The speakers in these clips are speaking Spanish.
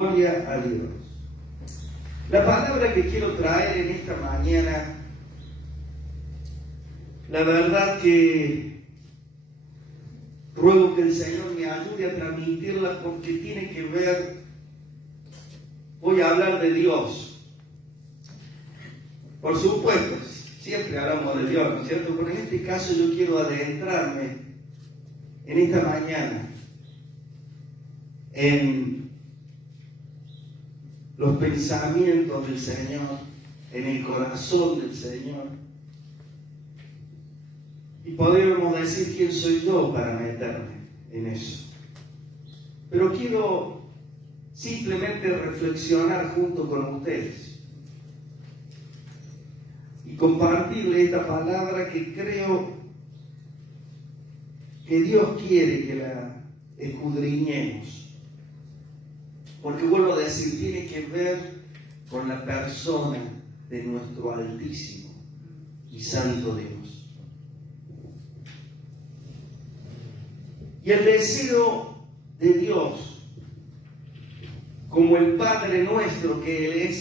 Gloria a Dios. La palabra que quiero traer en esta mañana, la verdad que ruego que el Señor me ayude a transmitirla porque tiene que ver, voy a hablar de Dios. Por supuesto, siempre hablamos de Dios, ¿no es cierto? Pero en este caso yo quiero adentrarme en esta mañana en los pensamientos del Señor, en el corazón del Señor. Y podríamos decir quién soy yo para meterme en eso. Pero quiero simplemente reflexionar junto con ustedes y compartirle esta palabra que creo que Dios quiere que la escudriñemos. Porque vuelvo a decir, tiene que ver con la persona de nuestro Altísimo y Santo Dios. Y el deseo de Dios, como el Padre nuestro que Él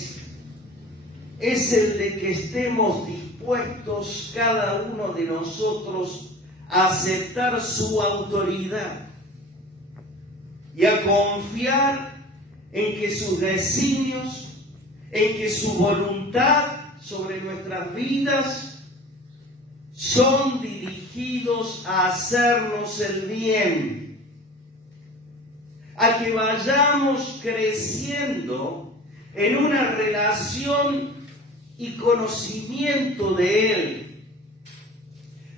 es el de que estemos dispuestos cada uno de nosotros a aceptar su autoridad y a confiar en que sus designios, en que su voluntad sobre nuestras vidas son dirigidos a hacernos el bien, a que vayamos creciendo en una relación y conocimiento de Él,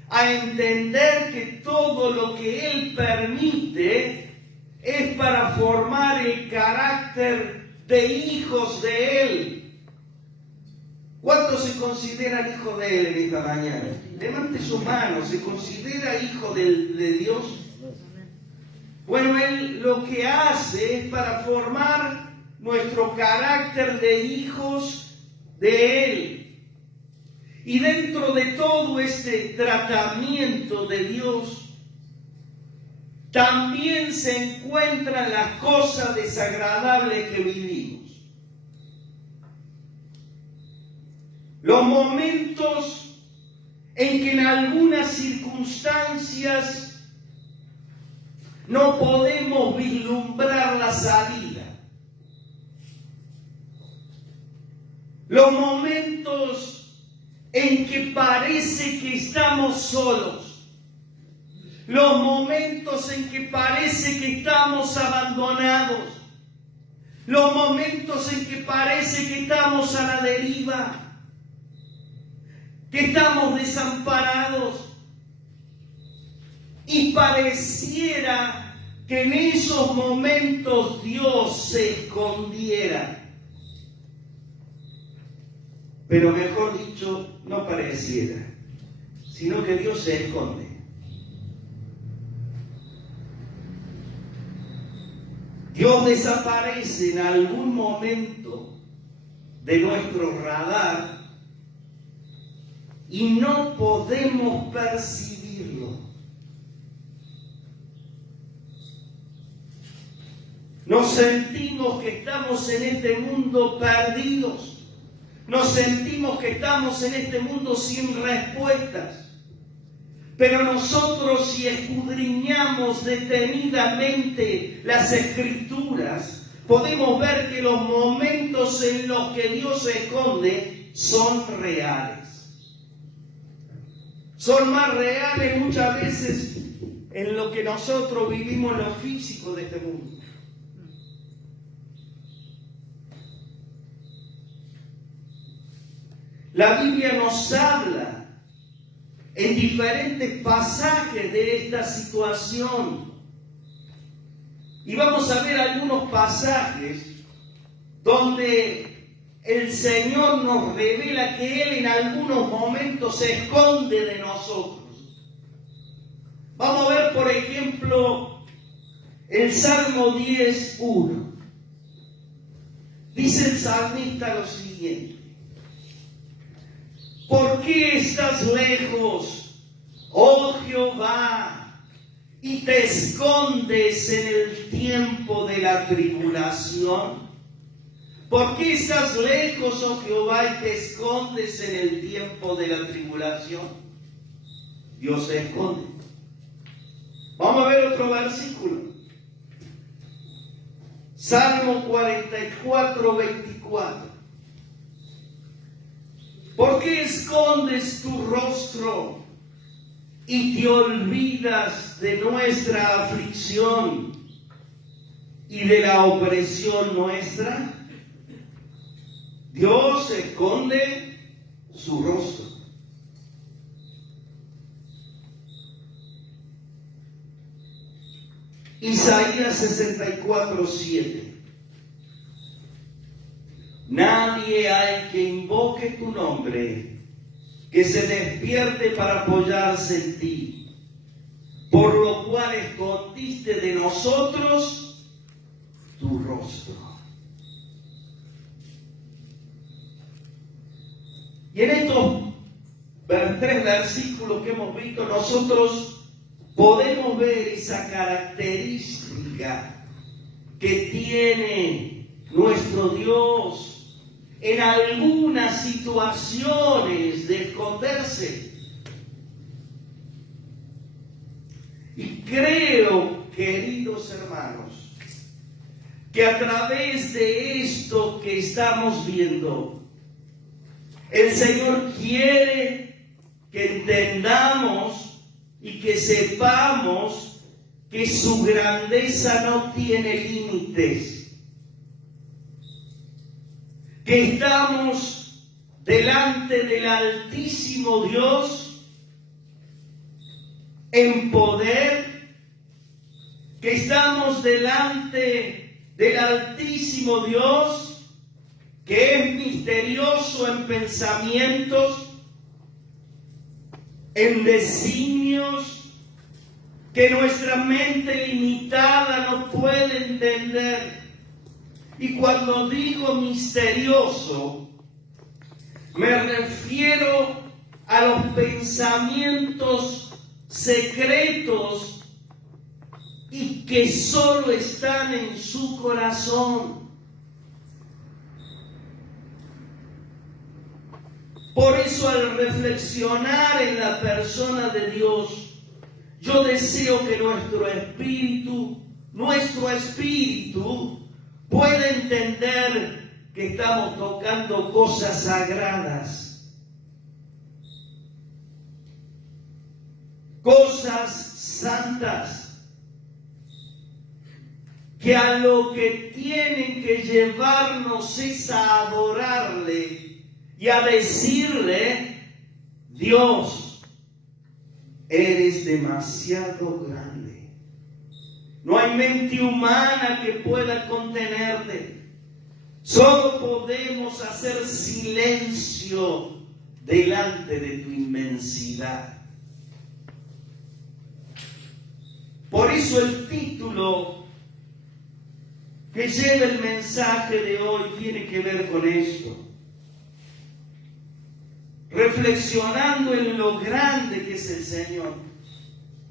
a entender que todo lo que Él permite es para formar el carácter de hijos de Él. ¿Cuántos se consideran hijos de Él en esta mañana? Levante su mano. ¿Se considera hijo de Dios? Bueno, Él lo que hace es para formar nuestro carácter de hijos de Él. Y dentro de todo este tratamiento de Dios, también se encuentran las cosas desagradables que vivimos. Los momentos en que en algunas circunstancias no podemos vislumbrar la salida. Los momentos en que parece que estamos solos. Los momentos en que parece que estamos abandonados. Los momentos en que parece que estamos a la deriva. Que estamos desamparados. Y pareciera que en esos momentos Dios se escondiera. Pero mejor dicho, no pareciera, sino que Dios se esconde. Dios desaparece en algún momento de nuestro radar y no podemos percibirlo. Nos sentimos que estamos en este mundo perdidos. Nos sentimos que estamos en este mundo sin respuestas. Pero nosotros, si escudriñamos detenidamente las Escrituras, podemos ver que los momentos en los que Dios se esconde son reales. Son más reales muchas veces en lo que nosotros vivimos en lo físico de este mundo. La Biblia nos habla en diferentes pasajes de esta situación. Y vamos a ver algunos pasajes donde el Señor nos revela que Él en algunos momentos se esconde de nosotros. Vamos a ver, por ejemplo, el Salmo 10:1. Dice el salmista lo siguiente: ¿por qué estás lejos, oh Jehová? y te escondes en el tiempo de la tribulación? ¿Por qué estás lejos, oh Jehová, y te escondes en el tiempo de la tribulación? Dios se esconde. Vamos a ver otro versículo. Salmo 44, 24. ¿Por qué escondes tu rostro y te olvidas de nuestra aflicción y de la opresión nuestra? Dios esconde su rostro. Isaías 64, 7. Nadie hay que invoque tu nombre, que se despierte para apoyarse en ti, por lo cual escondiste de nosotros tu rostro. Y en estos 3 versículos que hemos visto, nosotros podemos ver esa característica que tiene nuestro Dios en algunas situaciones de esconderse. Y creo, queridos hermanos, que a través de esto que estamos viendo, el Señor quiere que entendamos y que sepamos que su grandeza no tiene límites, que estamos delante del Altísimo Dios en poder, que estamos delante del Altísimo Dios que es misterioso en pensamientos, en designios, que nuestra mente limitada no puede entender. Y cuando digo misterioso, me refiero a los pensamientos secretos y que solo están en su corazón. Por eso, al reflexionar en la persona de Dios, yo deseo que nuestro espíritu pueda entender que estamos tocando cosas sagradas, cosas santas, que a lo que tienen que llevarnos es a adorarle y a decirle: Dios, eres demasiado grande. No hay mente humana que pueda contenerte. Solo podemos hacer silencio delante de tu inmensidad. Por eso el título que lleva el mensaje de hoy tiene que ver con esto. Reflexionando en lo grande que es el Señor.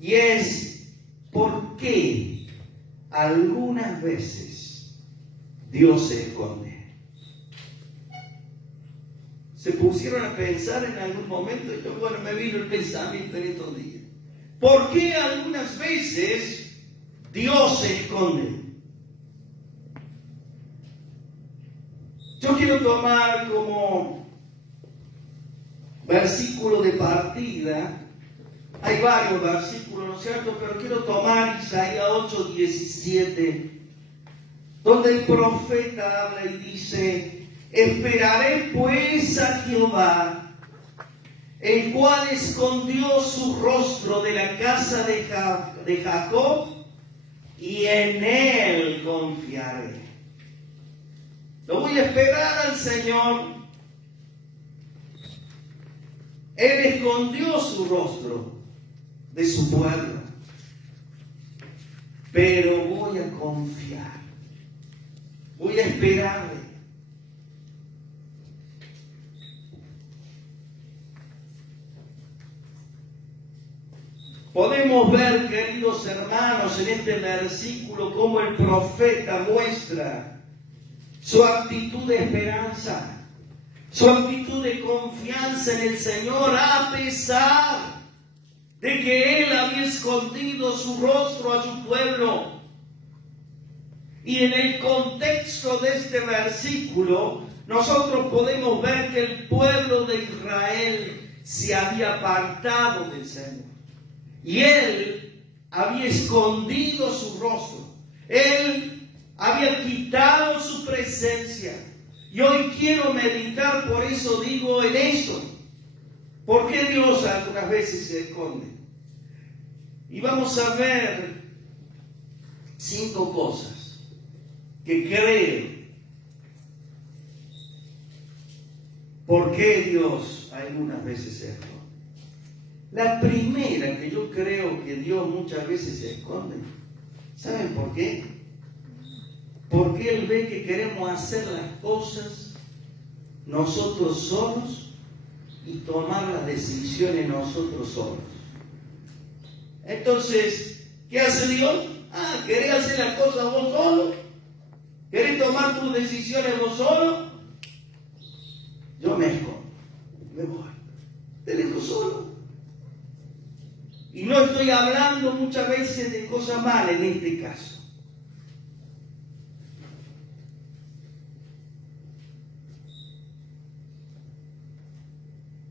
Y es por qué algunas veces Dios se esconde. ¿Se pusieron a pensar en algún momento? Y bueno, me vino el pensamiento en estos días. ¿Por qué algunas veces Dios se esconde? Yo quiero tomar como versículo de partida, hay varios versículos, ¿no es cierto? Pero quiero tomar Isaías 8:17, donde el profeta habla y dice: esperaré pues a Jehová, el cual escondió su rostro de la casa de Jacob, y en él confiaré. Lo voy a esperar al Señor. Él escondió su rostro de su pueblo, pero voy a confiar, voy a esperarle. Podemos ver, queridos hermanos, en este versículo cómo el profeta muestra su actitud de esperanza, su actitud de confianza en el Señor, a pesar de que Él había escondido su rostro a su pueblo. Y en el contexto de este versículo, nosotros podemos ver que el pueblo de Israel se había apartado del Señor. Y Él había escondido su rostro. Él había quitado su presencia. Y hoy quiero meditar, por eso digo, en esto. ¿Por qué Dios algunas veces se esconde? Y vamos a ver 5 cosas que creo. ¿Por qué Dios algunas veces se esconde? La primera que yo creo que Dios muchas veces se esconde. ¿Saben por qué? Porque Él ve que queremos hacer las cosas nosotros solos y tomar las decisiones nosotros solos. Entonces, ¿qué hace Dios? ¿Querés hacer las cosas vos solo? ¿Querés tomar tus decisiones vos solo? Yo me escondo, me voy, te dejo solo. Y no estoy hablando muchas veces de cosas malas en este caso.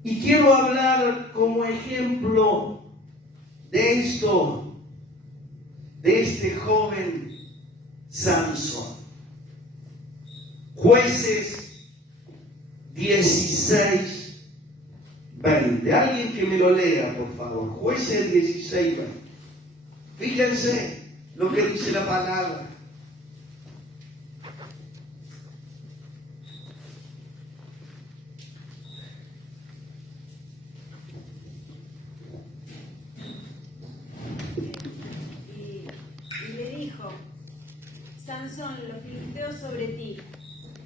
Y quiero hablar como ejemplo de esto, de este joven Sansón. Jueces 16, 20. Alguien que me lo lea, por favor. Jueces 16, 20. Fíjense lo que dice la palabra. Y le dijo: Sansón, los filisteos sobre ti.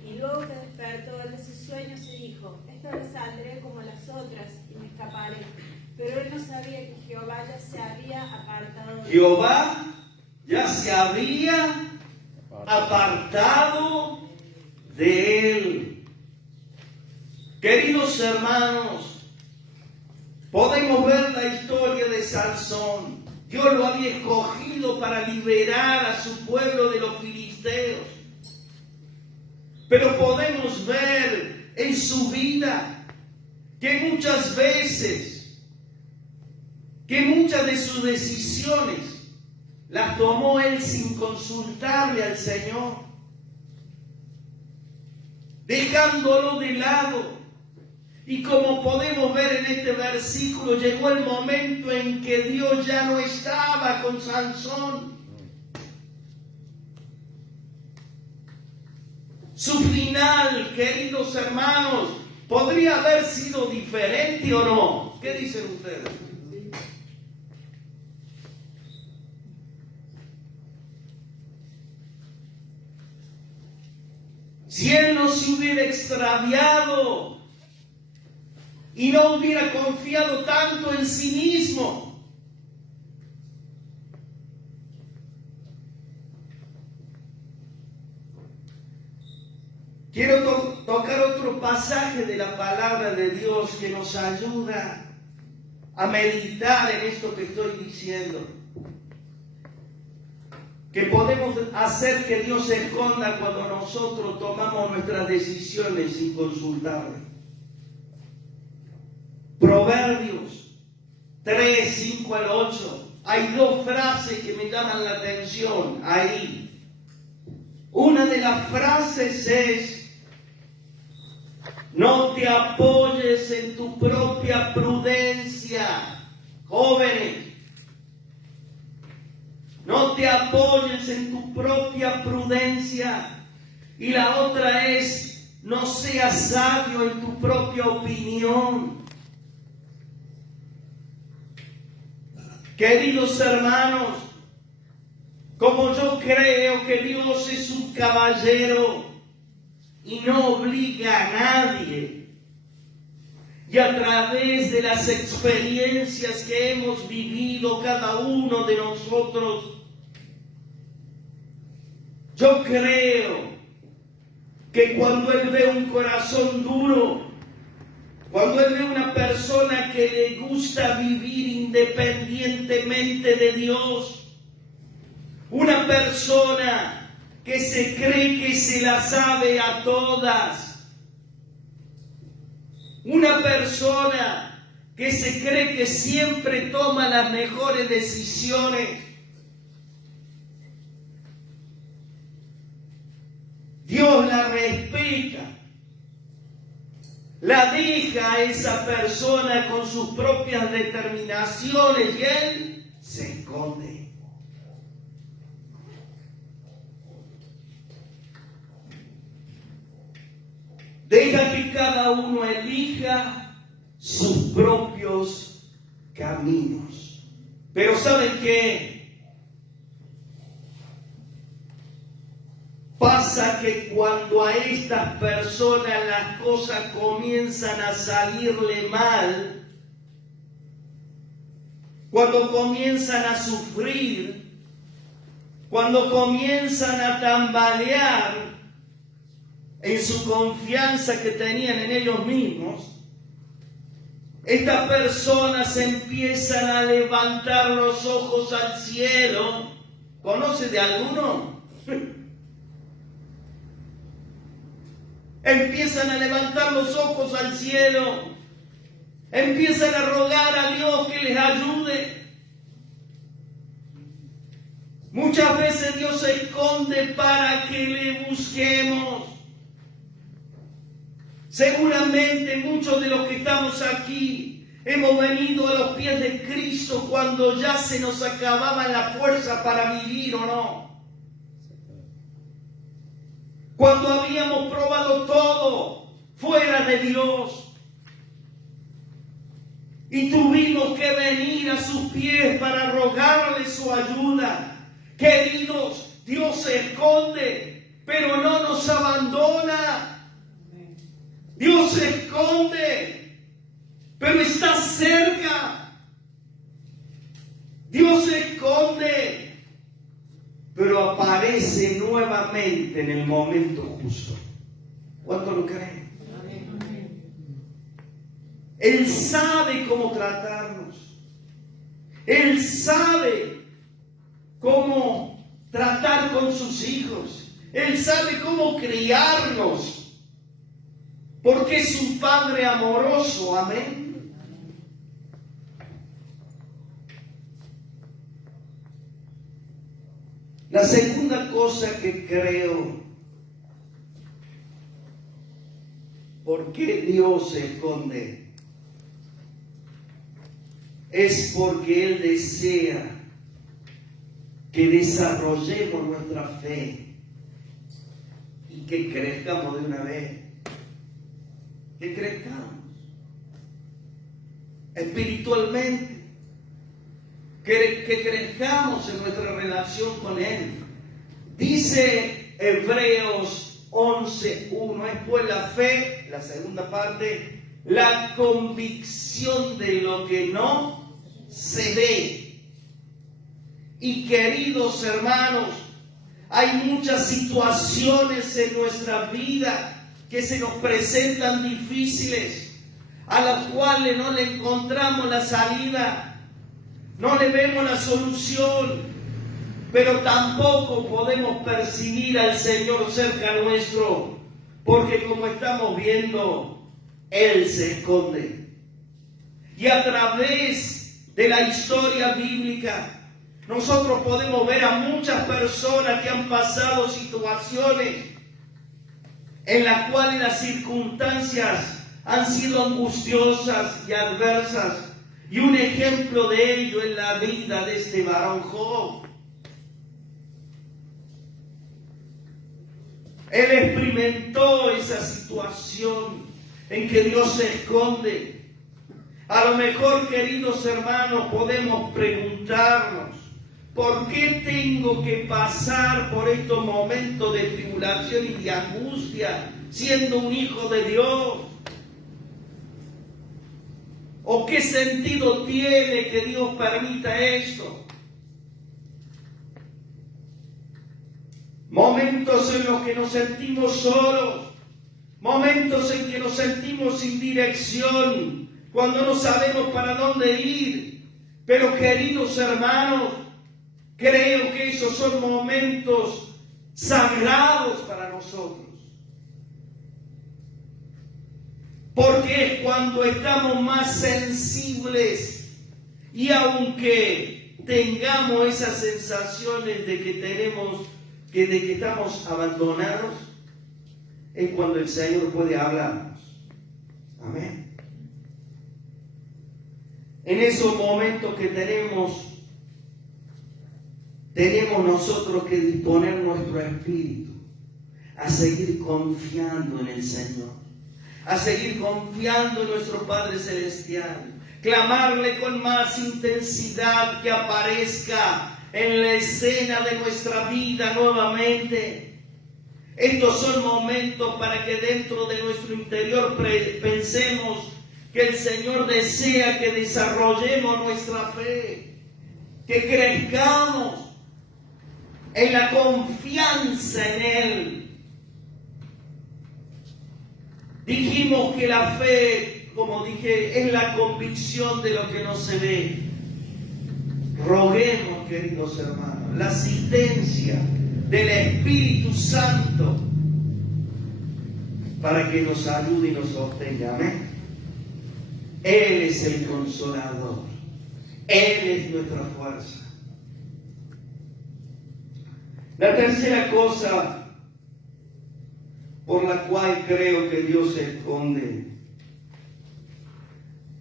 Y luego que despertó de ese sueño se dijo: esta vez saldré como las otras y me escaparé. Pero él no sabía que Jehová ya se había apartado de él. Jehová ya se había apartado de él. Queridos hermanos, podemos ver la historia de Sansón. Dios lo había escogido para liberar a su pueblo de los filisteos. Pero podemos ver en su vida que muchas veces, que muchas de sus decisiones las tomó él sin consultarle al Señor, dejándolo de lado. Y como podemos ver en este versículo, llegó el momento en que Dios ya no estaba con Sansón. Su final, queridos hermanos, podría haber sido diferente o no. ¿Qué dicen ustedes? Si él no se hubiera extraviado y no hubiera confiado tanto en sí mismo. Quiero tocar otro pasaje de la palabra de Dios que nos ayuda a meditar en esto que estoy diciendo. Que podemos hacer que Dios se esconda cuando nosotros tomamos nuestras decisiones sin consultarle. Proverbios 3, 5 al 8. Hay 2 frases que me llaman la atención ahí. Una de las frases es: no te apoyes en tu propia prudencia. Jóvenes, no te apoyes en tu propia prudencia. Y la otra es: no seas sabio en tu propia opinión. Queridos hermanos, como yo creo que Dios es un caballero y no obliga a nadie, y a través de las experiencias que hemos vivido cada uno de nosotros, yo creo que cuando Él ve un corazón duro, cuando Él ve una persona que le gusta vivir independientemente de Dios, una persona que se cree que se la sabe a todas, una persona que se cree que siempre toma las mejores decisiones, Dios la respeta, la deja a esa persona con sus propias determinaciones y Él se esconde. Deja que cada uno elija sus propios caminos. Pero ¿saben qué? Pasa que cuando a estas personas las cosas comienzan a salirle mal, cuando comienzan a sufrir, cuando comienzan a tambalear en su confianza que tenían en ellos mismos, estas personas empiezan a levantar los ojos al cielo. ¿Conoce de alguno? Empiezan a levantar los ojos al cielo, empiezan a rogar a Dios que les ayude. Muchas veces Dios se esconde para que le busquemos. Seguramente muchos de los que estamos aquí hemos venido a los pies de Cristo cuando ya se nos acababa la fuerza para vivir, ¿o no? Cuando habíamos probado todo fuera de Dios y tuvimos que venir a sus pies para rogarle su ayuda. Queridos, Dios se esconde, pero no nos abandona. Dios se esconde, pero está cerca. Dios se esconde, pero aparece nuevamente en el momento justo. ¿Cuánto lo creen? Él sabe cómo tratarnos. Él sabe cómo tratar con sus hijos. Él sabe cómo criarnos. Porque es un Padre amoroso. Amén. La segunda cosa que creo, ¿por qué Dios se esconde? Es porque Él desea que desarrollemos nuestra fe y que crezcamos de una vez. Que crezcamos espiritualmente. Que crezcamos en nuestra relación con Él. Dice Hebreos 11:1, es pues la fe, la segunda parte, la convicción de lo que no se ve. Y queridos hermanos, hay muchas situaciones en nuestra vida que se nos presentan difíciles, a las cuales no le encontramos la salida. No le vemos la solución, pero tampoco podemos percibir al Señor cerca nuestro, porque como estamos viendo, Él se esconde. Y a través de la historia bíblica, nosotros podemos ver a muchas personas que han pasado situaciones en las cuales las circunstancias han sido angustiosas y adversas. Y un ejemplo de ello es la vida de este varón Job. Él experimentó esa situación en que Dios se esconde. A lo mejor, queridos hermanos, podemos preguntarnos, ¿por qué tengo que pasar por estos momentos de tribulación y de angustia siendo un hijo de Dios? ¿O qué sentido tiene que Dios permita esto? Momentos en los que nos sentimos solos, momentos en que nos sentimos sin dirección, cuando no sabemos para dónde ir. Pero queridos hermanos, creo que esos son momentos sagrados para nosotros. Porque es cuando estamos más sensibles y aunque tengamos esas sensaciones de que estamos abandonados, es cuando el Señor puede hablarnos. Amén. En esos momentos que tenemos nosotros que disponer nuestro espíritu a seguir confiando en el Señor, a seguir confiando en nuestro Padre Celestial, clamarle con más intensidad que aparezca en la escena de nuestra vida nuevamente. Estos son momentos para que dentro de nuestro interior pensemos que el Señor desea que desarrollemos nuestra fe, que crezcamos en la confianza en Él. Dijimos que la fe, como dije, es la convicción de lo que no se ve. Roguemos, queridos hermanos, la asistencia del Espíritu Santo para que nos ayude y nos sostenga. Amén. Él es el consolador. Él es nuestra fuerza. La tercera cosa por la cual creo que Dios se esconde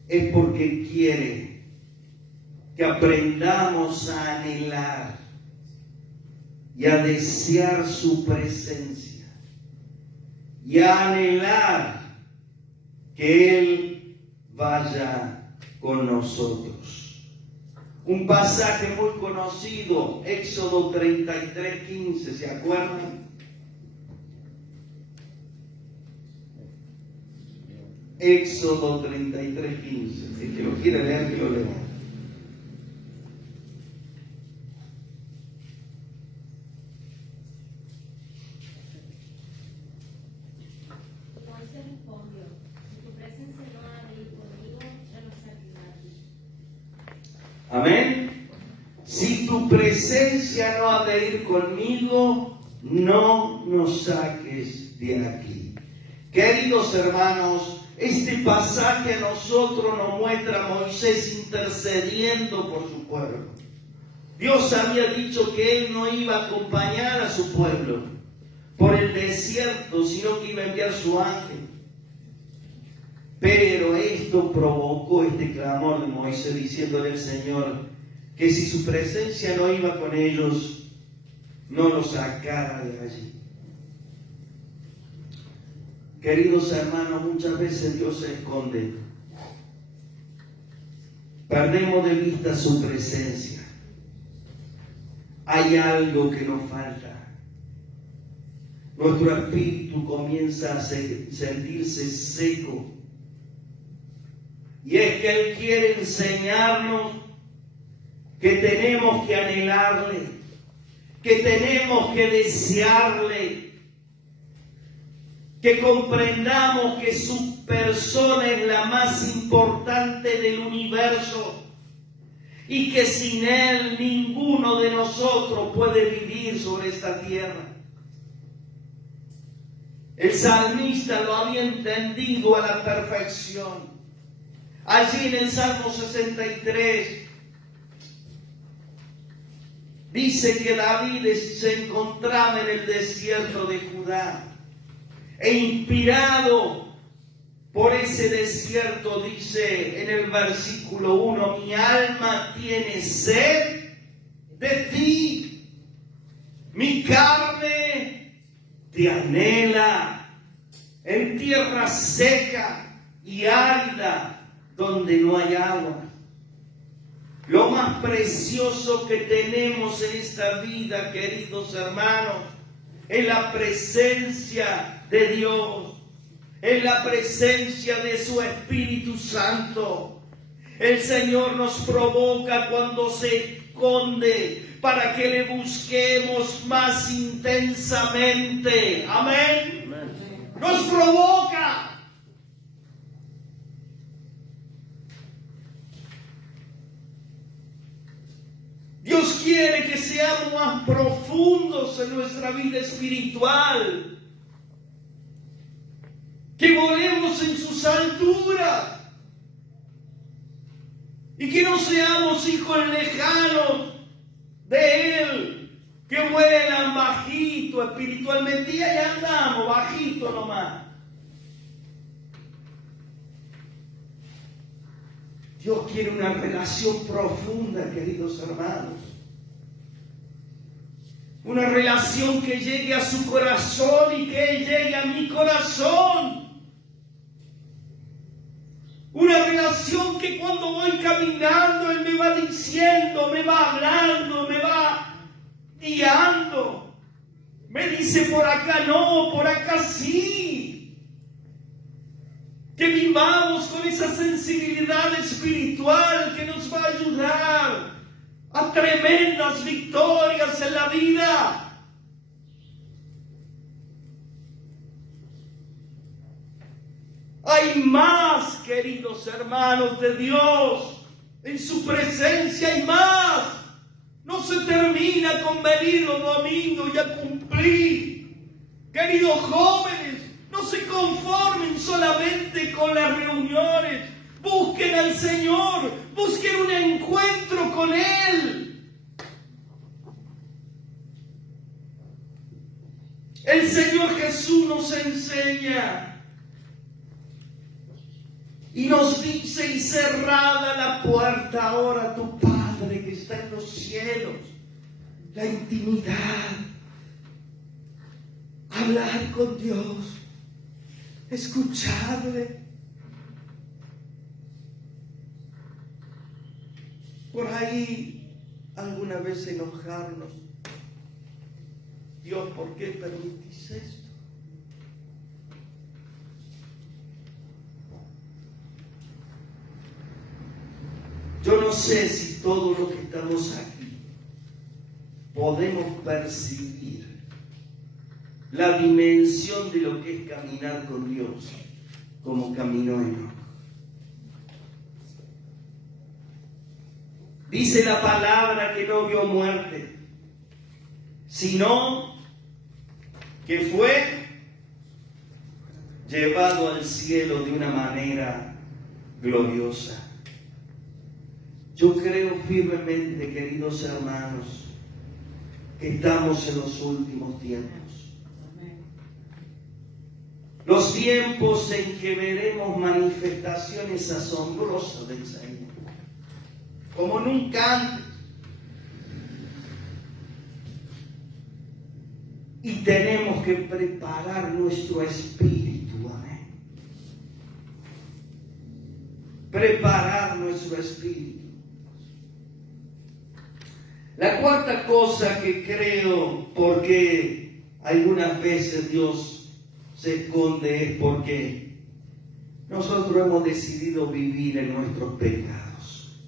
es porque quiere que aprendamos a anhelar y a desear su presencia y a anhelar que Él vaya con nosotros. Un pasaje muy conocido, Éxodo 33:15, ¿se acuerdan? Éxodo 33:15. Si que lo quiere leer, que lo lea. Moisés respondió: si tu presencia no ha de ir conmigo, yo no sacrificaré. Amén. Si tu presencia no ha de ir conmigo, no nos saques de aquí. Queridos hermanos, este pasaje a nosotros nos muestra a Moisés intercediendo por su pueblo. Dios había dicho que Él no iba a acompañar a su pueblo por el desierto, sino que iba a enviar su ángel. Pero esto provocó este clamor de Moisés diciéndole al Señor que si su presencia no iba con ellos, no los sacara de allí. Queridos hermanos, muchas veces Dios se esconde. Perdemos de vista su presencia. Hay algo que nos falta. Nuestro espíritu comienza a sentirse seco. Y es que Él quiere enseñarnos que tenemos que anhelarle, que tenemos que desearle, que comprendamos que su persona es la más importante del universo y que sin Él ninguno de nosotros puede vivir sobre esta tierra. El salmista lo había entendido a la perfección. Allí en el Salmo 63 dice que David se encontraba en el desierto de Judá. E inspirado por ese desierto, dice en el versículo 1, mi alma tiene sed de ti, mi carne te anhela en tierra seca y árida donde no hay agua. Lo más precioso que tenemos en esta vida, queridos hermanos, es la presencia de Dios, en la presencia de su Espíritu Santo, El Señor nos provoca cuando se esconde para que le busquemos más intensamente. Amén. Nos provoca. Dios quiere que seamos más profundos en nuestra vida espiritual, que volemos en sus alturas y que no seamos hijos lejanos de Él, que vuelan bajito espiritualmente y ahí andamos, bajito nomás. Dios quiere una relación profunda, queridos hermanos. Una relación que llegue a su corazón y que Él llegue a mi corazón. Una relación que cuando voy caminando Él me va diciendo, me va hablando, me va guiando. Me dice por acá no, por acá sí. Que vivamos con esa sensibilidad espiritual que nos va a ayudar a tremendas victorias en la vida. Hay más, queridos hermanos de Dios, en su presencia hay más. No se termina con venir los domingos y a cumplir. Queridos jóvenes, no se conformen solamente con las reuniones. Busquen al Señor, busquen un encuentro con Él. El Señor Jesús nos enseña y nos dice: y cerrada la puerta ahora a tu Padre que está en los cielos. La intimidad, hablar con Dios, escucharle. Por ahí alguna vez enojarnos. Dios, ¿por qué permitís esto? Yo no sé si todos los que estamos aquí podemos percibir la dimensión de lo que es caminar con Dios, como caminó Enoc. Dice la palabra que no vio muerte, sino que fue llevado al cielo de una manera gloriosa. Yo creo firmemente, queridos hermanos, que estamos en los últimos tiempos. Los tiempos en que veremos manifestaciones asombrosas del Señor, como nunca antes. Y tenemos que preparar nuestro espíritu, amén. Preparar nuestro espíritu. La cuarta cosa que creo, porque algunas veces Dios se esconde, es porque nosotros hemos decidido vivir en nuestros pecados.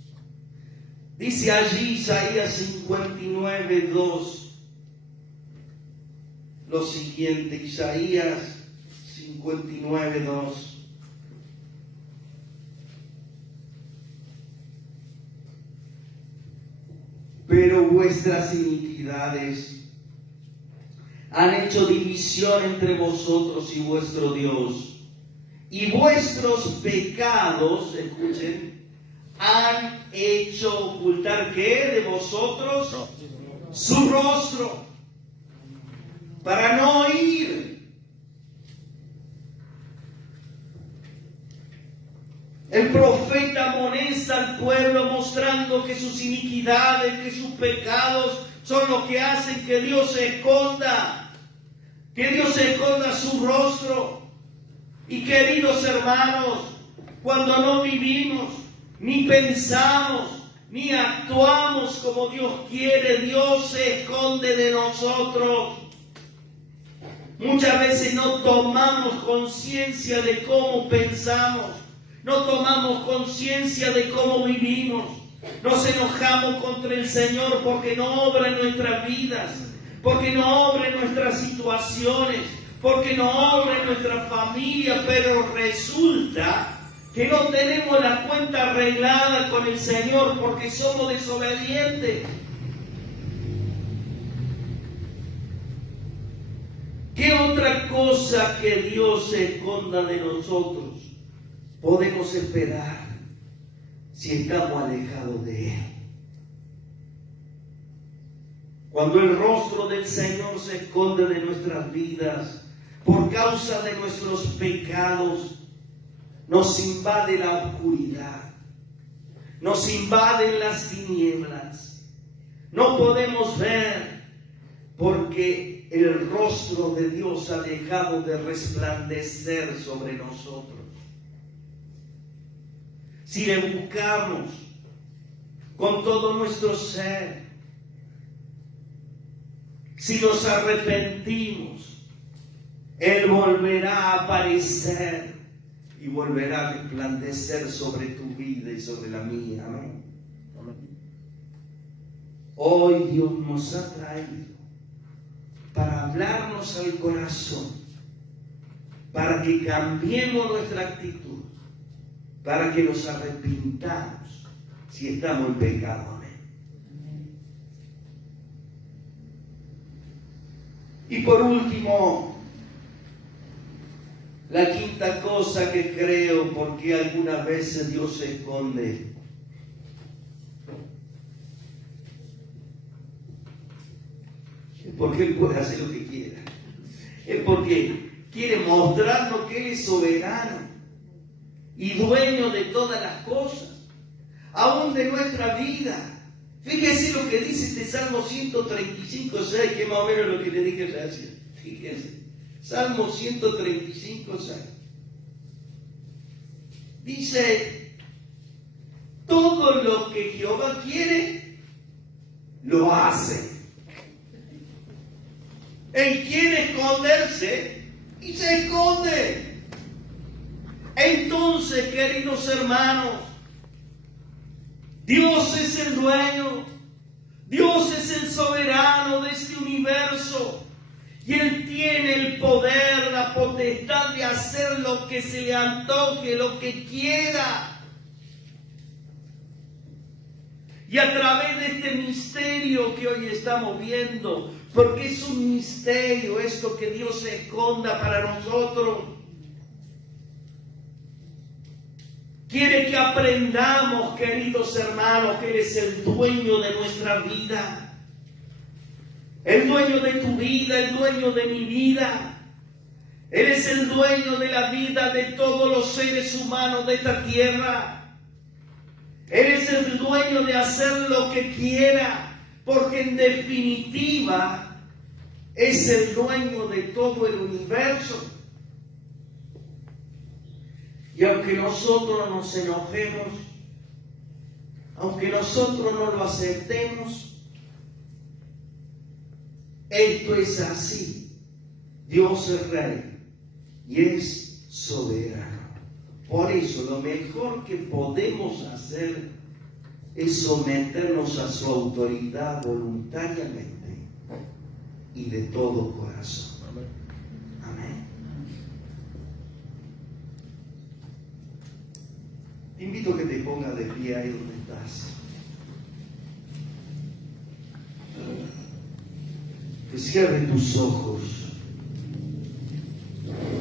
Dice allí Isaías 59:2 lo siguiente, Isaías 59:2. Pero vuestras iniquidades han hecho división entre vosotros y vuestro Dios, y vuestros pecados, escuchen, han hecho ocultar, ¿qué? De vosotros su rostro, para no oír. El profeta amonesta al pueblo mostrando que sus iniquidades, que sus pecados son los que hacen que Dios se esconda su rostro. Y queridos hermanos, cuando no vivimos, ni pensamos, ni actuamos como Dios quiere, Dios se esconde de nosotros. Muchas veces no tomamos conciencia de cómo pensamos no tomamos conciencia de cómo vivimos, nos enojamos contra el Señor porque no obra en nuestras vidas, porque no obra en nuestras situaciones, porque no obra en nuestra familia, pero resulta que no tenemos la cuenta arreglada con el Señor porque somos desobedientes. ¿Qué otra cosa que Dios se esconda de nosotros podemos esperar si estamos alejados de Él? Cuando el rostro del Señor se esconde de nuestras vidas por causa de nuestros pecados, nos invade la oscuridad, nos invaden las tinieblas. No podemos ver porque el rostro de Dios ha dejado de resplandecer sobre nosotros. Si le buscamos con todo nuestro ser, si nos arrepentimos, Él volverá a aparecer y volverá a resplandecer sobre tu vida y sobre la mía. Amén. Hoy Dios nos ha traído para hablarnos al corazón, para que cambiemos nuestra actitud, para que nos arrepintamos si estamos en pecado. Amén. Y por último, la quinta cosa que creo, porque algunas veces Dios se esconde, es porque Él puede hacer lo que quiera. Es porque quiere mostrarnos que Él es soberano y dueño de todas las cosas, aún de nuestra vida. Fíjese lo que dice este Salmo 135:6, que es más o menos lo que le dije recién. Fíjese. Salmo 135:6. Dice: todo lo que Jehová quiere, lo hace. Él quiere esconderse y se esconde. Entonces, queridos hermanos, Dios es el dueño, Dios es el soberano de este universo. Y Él tiene el poder, la potestad de hacer lo que se le antoje, lo que quiera. Y a través de este misterio que hoy estamos viendo, porque es un misterio esto que Dios se esconda para nosotros, quiere que aprendamos, queridos hermanos, que Él es el dueño de nuestra vida. El dueño de tu vida, el dueño de mi vida. Él es el dueño de la vida de todos los seres humanos de esta tierra. Él es el dueño de hacer lo que quiera, porque en definitiva es el dueño de todo el universo. Y aunque nosotros nos enojemos, aunque nosotros no lo aceptemos, esto es así. Dios es rey y es soberano. Por eso lo mejor que podemos hacer es someternos a su autoridad voluntariamente y de todo corazón. Amén. Te invito a que te pongas de pie ahí donde estás. Que cierres tus ojos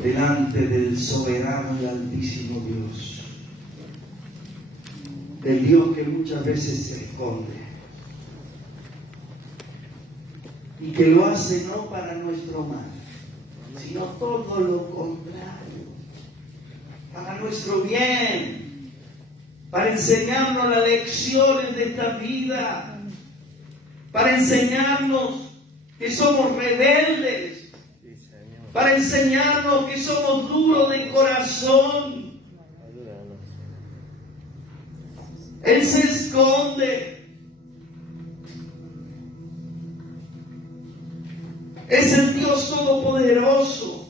delante del soberano y altísimo Dios, del Dios que muchas veces se esconde y que lo hace no para nuestro mal, sino todo lo contrario, para nuestro bien, para enseñarnos las lecciones de esta vida, para enseñarnos que somos rebeldes, para enseñarnos que somos duros de corazón. Él se esconde. Es el Dios todopoderoso.